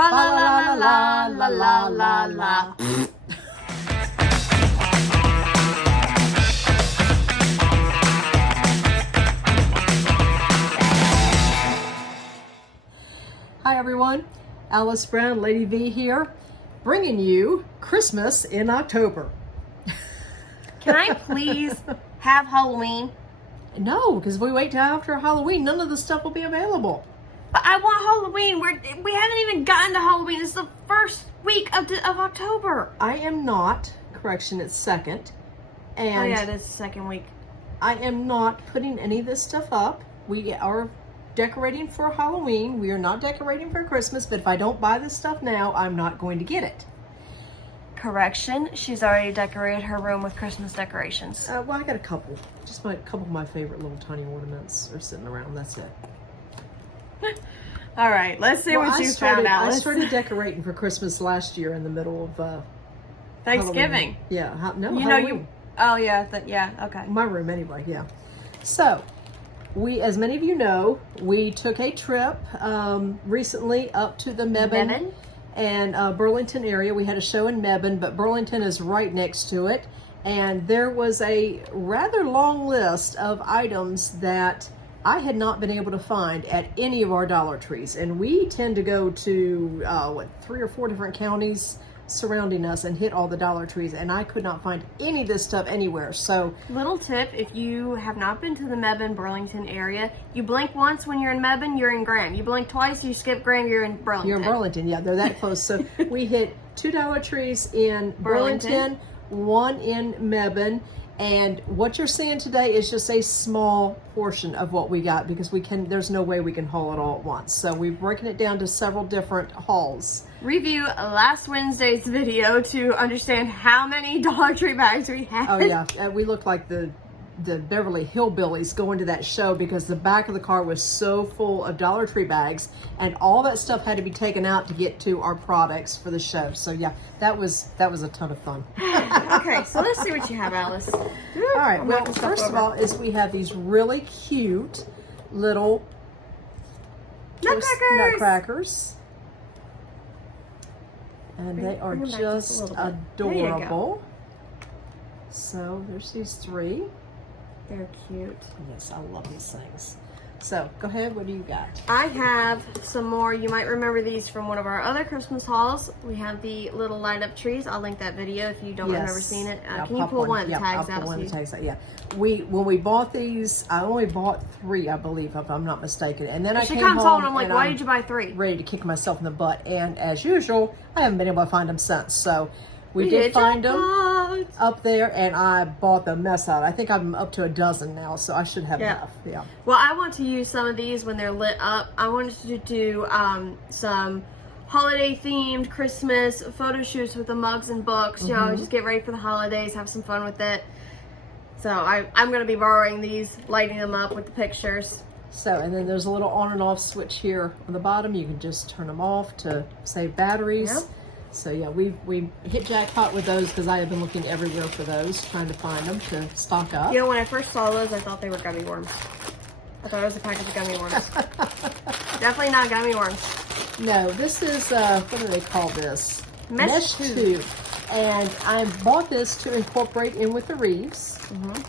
Fa la la la la la la la. Hi everyone, Alice Brown, Lady V here, bringing you Christmas in October. Can I please have Halloween? No, because if we wait till after Halloween, none of the stuff will be available. But I want Halloween. We haven't even gotten to Halloween. It's the first week of October. I am not, correction, it's second. And Oh yeah, it is the second week. I am not putting any of this stuff up. We are decorating for Halloween. We are not decorating for Christmas, but if I don't buy this stuff now, I'm not going to get it. Correction, she's already decorated her room with Christmas decorations. Well, I got a couple. Just a couple of my favorite little tiny ornaments are sitting around. That's it. All right, let's see what you found, Alice. I started decorating for Christmas last year in the middle of Thanksgiving. Halloween. Yeah, no, You Halloween. know you. Oh yeah, yeah. Okay. My room anyway. Yeah. So, we, as many of you know, we took a trip recently up to the Mebane and Burlington area. We had a show in Mebane, but Burlington is right next to it, and there was a rather long list of items that I had not been able to find at any of our Dollar Trees. And we tend to go to 3 or 4 different counties surrounding us and hit all the Dollar Trees, and I could not find any of this stuff anywhere. So, little tip, if you have not been to the Mebane Burlington area, you blink once when you're in Mebane, you're in Graham. You blink twice, you skip Graham, you're in Burlington. You're in Burlington, yeah, they're that close. So we hit 2 Dollar Trees in Burlington, 1 in Mebane, and what you're seeing today is just a small portion of what we got, because there's no way we can haul it all at once. So we've broken it down to several different hauls. Review last Wednesday's video to understand how many Dollar Tree bags we had. Oh yeah, we look like the Beverly Hillbillies going to that show, because the back of the car was so full of Dollar Tree bags, and all that stuff had to be taken out to get to our products for the show. So yeah, that was a ton of fun. Okay, so let's see what you have, Alice. All right, well, first of all is we have these really cute little Nutcrackers. And they are just adorable. So there's these 3. They're cute. Yes, I love these things. So go ahead, what do you got? I have some more. You might remember these from one of our other Christmas hauls. We have the little light up trees. I'll link that video if you don't remember seeing it. Can you pull one of the tags out? I'll pull one of the tags out, yeah. When we bought these, I only bought 3, I believe, if I'm not mistaken. And then she comes home and I'm like, why did you buy 3? Ready to kick myself in the butt. And as usual, I haven't been able to find them since. So we did find them up there, and I bought the mess out. I think I'm up to a dozen now, so I should have enough. Yeah. Well, I want to use some of these when they're lit up. I wanted to do some holiday-themed Christmas photo shoots with the mugs and books. You know, just get ready for the holidays, have some fun with it. So I'm going to be borrowing these, lighting them up with the pictures. So, and then there's a little on and off switch here on the bottom. You can just turn them off to save batteries. Yep. So yeah, we hit jackpot with those, because I have been looking everywhere for those, trying to find them to stock up. You know, when I first saw those, I thought they were gummy worms. I thought it was a package of gummy worms. Definitely not gummy worms. No, this is, what do they call this? Mesh tube. And I bought this to incorporate in with the wreaths.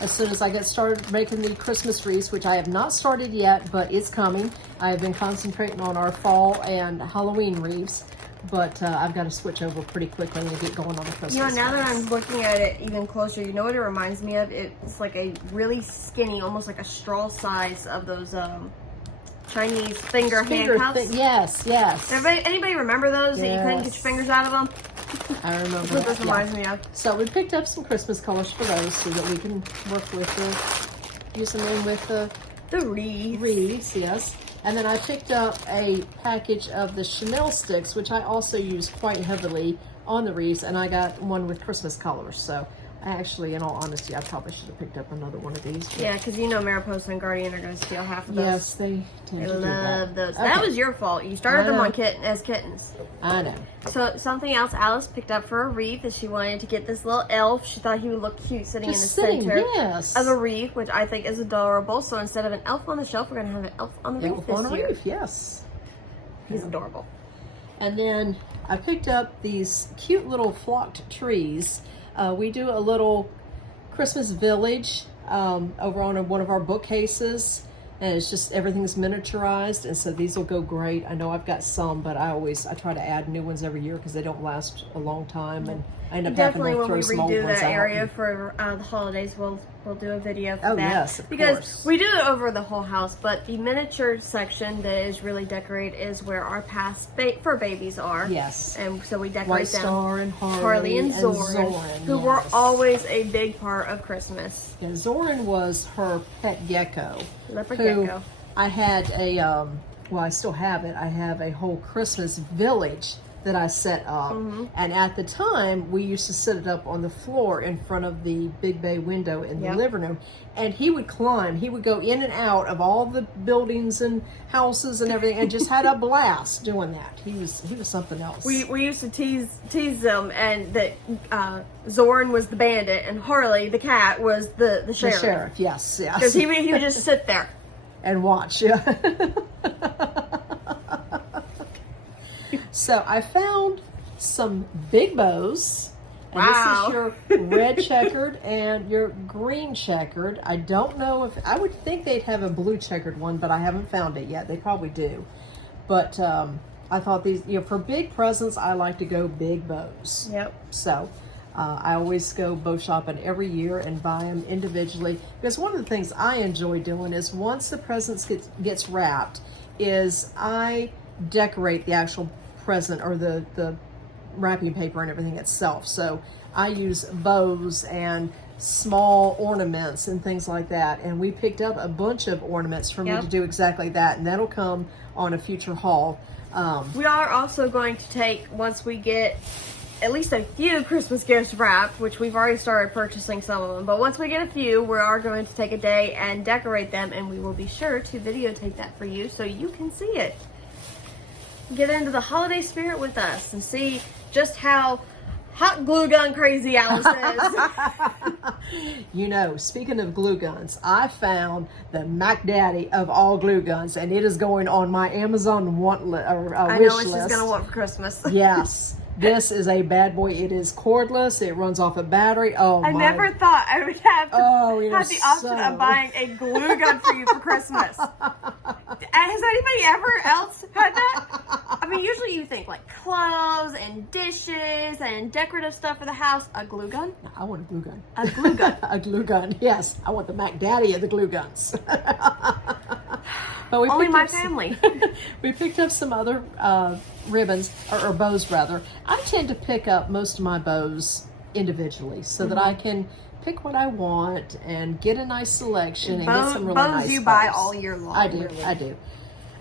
As soon as I get started making the Christmas wreaths, which I have not started yet, but it's coming. I have been concentrating on our fall and Halloween wreaths. But I've got to switch over pretty quickly and get going on the Christmas. You know, now that I'm looking at it even closer, you know what it reminds me of? It's like a really skinny, almost like a straw size of those Chinese finger handcuffs. Yes. Anybody remember those that you couldn't get your fingers out of them? I remember That's what this reminds me of. So we picked up some Christmas colors for those so that we can work with use them in with the wreaths, yes. And then I picked up a package of the Chanel sticks, which I also use quite heavily on the wreaths, and I got one with Christmas colors. So I actually, in all honesty, I probably should have picked up another one of these. Yeah, because you know Mariposa and Guardian are going to steal half of those. Yes, they tend to do that. They love those. Okay. That was your fault. You started them on as kittens. I know. So something else Alice picked up for a wreath is she wanted to get this little elf. She thought he would look cute sitting in the center of a wreath, which I think is adorable. So instead of an elf on the shelf, we're going to have an elf on the wreath this year. Yes. He's adorable. And then I picked up these cute little flocked trees. We do a little Christmas village over on one of our bookcases, and it's just everything's miniaturized, and so these will go great. I know I've got some, but I try to add new ones every year because they don't last a long time, and I end up Definitely having to when throw we some old redo ones that out. area for the holidays, we'll do a video for Oh, that. yes, of because course. we do it over the whole house, but the miniature section that is really decorated is where our past fur babies are. Yes. And so we decorate White them. Star and Harley and Zoran, who were yes. always a big part of Christmas. Yeah, Zoran was her pet gecko. Leopard who gecko. I had a, well, I still have it. I have a whole Christmas village that I set up. And at the time, we used to set it up on the floor in front of the big bay window in the living room. And he would climb. He would go in and out of all the buildings and houses and everything, and just had a blast doing that. He was something else. We used to tease them, and that Zoran was the bandit, and Harley, the cat, was the sheriff. The sheriff, yes. Because he would just sit there. And watch, yeah. So I found some big bows. And Wow. this is your red checkered and your green checkered. I don't know if, I would think they'd have a blue checkered one, but I haven't found it yet. They probably do. But I thought these, for big presents, I like to go big bows. Yep. So I always go bow shopping every year and buy them individually, because one of the things I enjoy doing is once the presents gets wrapped, is I decorate the actual present, or the wrapping paper and everything itself. So I use bows and small ornaments and things like that, and we picked up a bunch of ornaments for me to do exactly that, and that'll come on a future haul. We are also going to take, once we get at least a few Christmas gifts wrapped, which we've already started purchasing some of them, but once we get a few, we are going to take a day and decorate them, and we will be sure to videotape that for you so you can see it. Get into the holiday spirit with us and see just how hot glue gun crazy Alice is. Speaking of glue guns, I found the Mac Daddy of all glue guns, and it is going on my Amazon wish list. I know what she's gonna want for Christmas. Yes. This is a bad boy. It is cordless. It runs off a battery. Oh, I never thought I would have to have the option so... of buying a glue gun for you for Christmas. Has anybody ever else had that? I mean, usually you think like clothes and dishes and decorative stuff for the house. A glue gun? No, I want a glue gun. A glue gun. A glue gun. Yes, I want the Mac Daddy of the glue guns. But we Only my some- family. We picked up some other ribbons, or bows rather. I tend to pick up most of my bows individually so that I can pick what I want and get a nice selection and get some really nice bows you bows. buy all year long. I do, really. I do.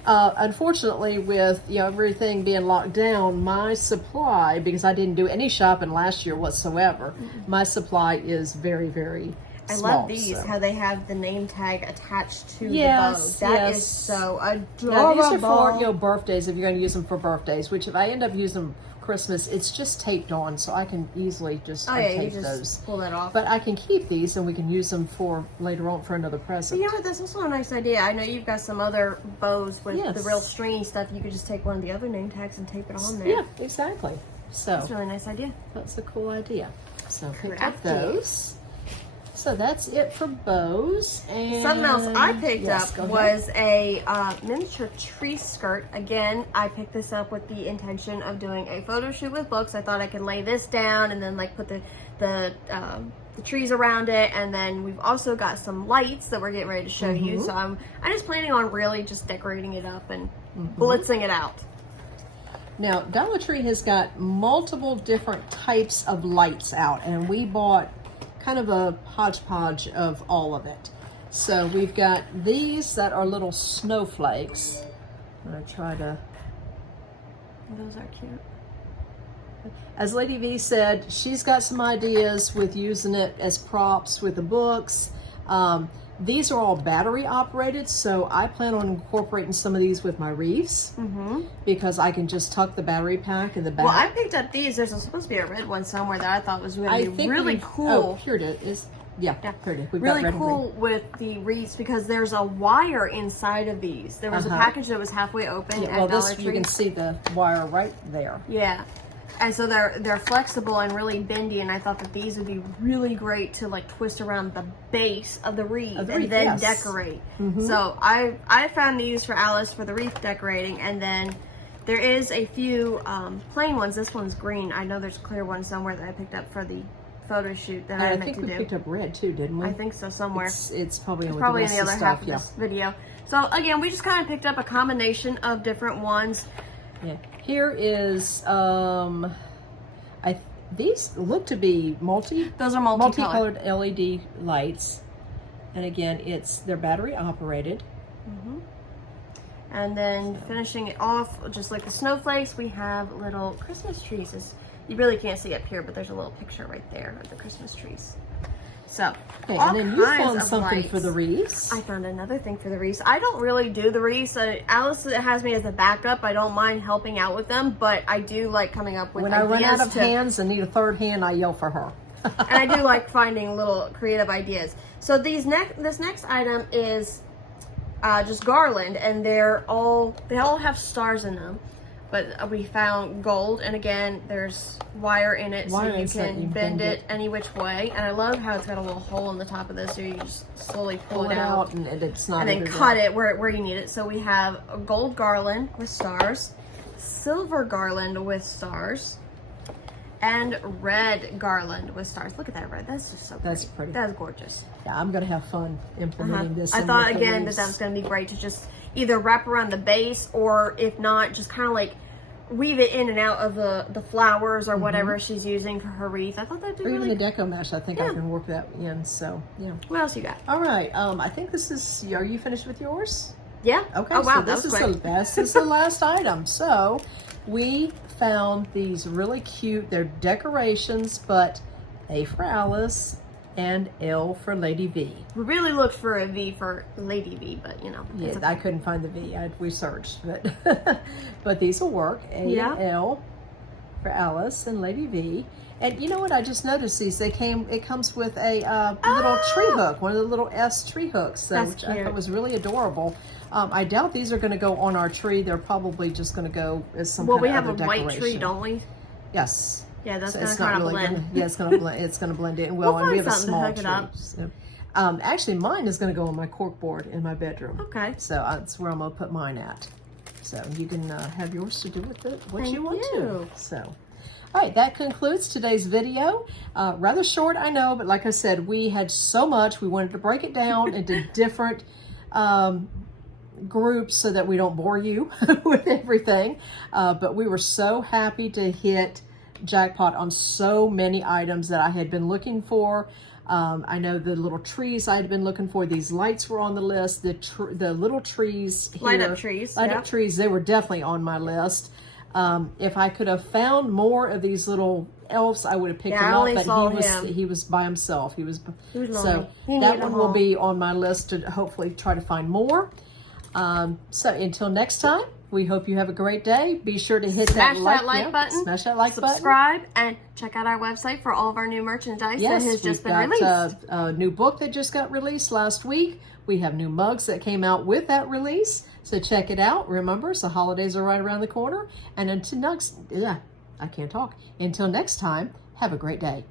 Unfortunately, with everything being locked down, my supply, because I didn't do any shopping last year whatsoever, my supply is very, very I small. love these, so. how they have the name tag attached to Yes, the bow. That is yes. so Now, adorable. these are for birthdays, if you're going to use them for birthdays, which if I end up using them for Christmas, it's just taped on, so I can easily just Oh yeah, you tape just those. pull that off. But I can keep these, and we can use them for later on for another But present. you know what, that's also a nice idea. I know you've got some other bows with Yes. the real stringy stuff. You could just take one of the other name tags and tape it on there. Yeah, exactly. So That's a really nice idea. that's a cool idea. So picked up Crafty. those. So that's it for bows. And Something else I picked yes, go up ahead. was a miniature tree skirt. Again, I picked this up with the intention of doing a photo shoot with books. I thought I could lay this down and then like put the trees around it, and then we've also got some lights that we're getting ready to show you. So I'm just planning on really just decorating it up and blitzing it out. Now, Dollar Tree has got multiple different types of lights out, and we bought kind of a hodgepodge of all of it. So we've got these that are little snowflakes. I'm gonna try to... Those are cute. As Lady V said, she's got some ideas with using it as props with the books. These are all battery operated, so I plan on incorporating some of these with my wreaths because I can just tuck the battery pack in the back. Well, I picked up these. There's supposed to be a red one somewhere that I thought was going to be really cool. Oh, here it is. Yeah, Yeah. pretty. We've got Really red and cool with the wreaths because there's a wire inside of these. There was a package that was halfway open at well, Dollar Tree. you can see the wire right there. Yeah. And so they're flexible and really bendy, and I thought that these would be really great to like twist around the base of the wreath and then yes. decorate. So I found these for Alice for the wreath decorating, and then there is a few plain ones. This one's green. I know there's a clear one somewhere that I picked up for the photo shoot that I meant to do. I think we picked up red too, didn't we? I think so, somewhere. It's probably in the other half of this video. So again, we just kind of picked up a combination of different ones. Yeah. Here is these look to be Those are multicolored LED lights, and again, they're battery operated. And then finishing it off, just like the snowflakes, we have little Christmas trees. You really can't see up here, but there's a little picture right there of the Christmas trees. So, okay, and then you found something for the wreaths. I found another thing for the wreaths. I don't really do the wreaths. Alice has me as a backup. I don't mind helping out with them, but I do like coming up with ideas. When I run out of hands and need a third hand, I yell for her. And I do like finding little creative ideas. So this next item is just garland, and they all have stars in them. But we found gold, and again, there's wire in it, so you can bend it any which way. And I love how it's got a little hole in the top of this, so you just slowly pull it out, and it's not. And then cut it where you need it. So we have a gold garland with stars, silver garland with stars, and red garland with stars. Look at that red. That's just so pretty. That's pretty. That's gorgeous. Yeah, I'm going to have fun implementing this. I thought, again, that was going to be great to just either wrap around the base, or if not, just kind of like weave it in and out of the flowers or whatever she's using for her wreath. I thought that'd be even the deco mesh. I think I can work that in. So yeah. What else you got? All right. I think this is. Are you finished with yours? Yeah. Okay. Oh wow, so this is the last item. So we found these really cute. They're decorations, but A for Alice and L for Lady V. We really looked for a V for Lady V, but you know. Yeah, okay. I couldn't find the V. We searched, but but these will work. A and L for Alice and Lady V. And you know what? I just noticed these. It comes with a little tree hook, one of the little S tree hooks, which I thought was really adorable. I doubt these are going to go on our tree. They're probably just going to go as some kind of other decoration. Well, we have a white tree, don't we? Yes. Yeah, that's going to kind of blend. It's going to blend in well, and we have a small tree. So, actually, mine is going to go on my cork board in my bedroom. Okay. So that's where I'm going to put mine at. So you can have yours to do with it what you want to. So. All right, that concludes today's video. Rather short, I know, but like I said, we had so much. We wanted to break it down into different groups so that we don't bore you with everything. But we were so happy to hit jackpot on so many items that I had been looking for. I know the little trees I had been looking for. These lights were on the list. The little trees here. Light up trees, they were definitely on my list. If I could have found more of these little elves, I would have picked them up, but he was by himself. He was so that one will be on my list to hopefully try to find more. So until next time, we hope you have a great day. Be sure to hit that like button, smash that like button, subscribe, and check out our website for all of our new merchandise that has just been released. A new book that just got released last week. We have new mugs that came out with that release. So check it out. Remember, the holidays are right around the corner. And until next time, have a great day.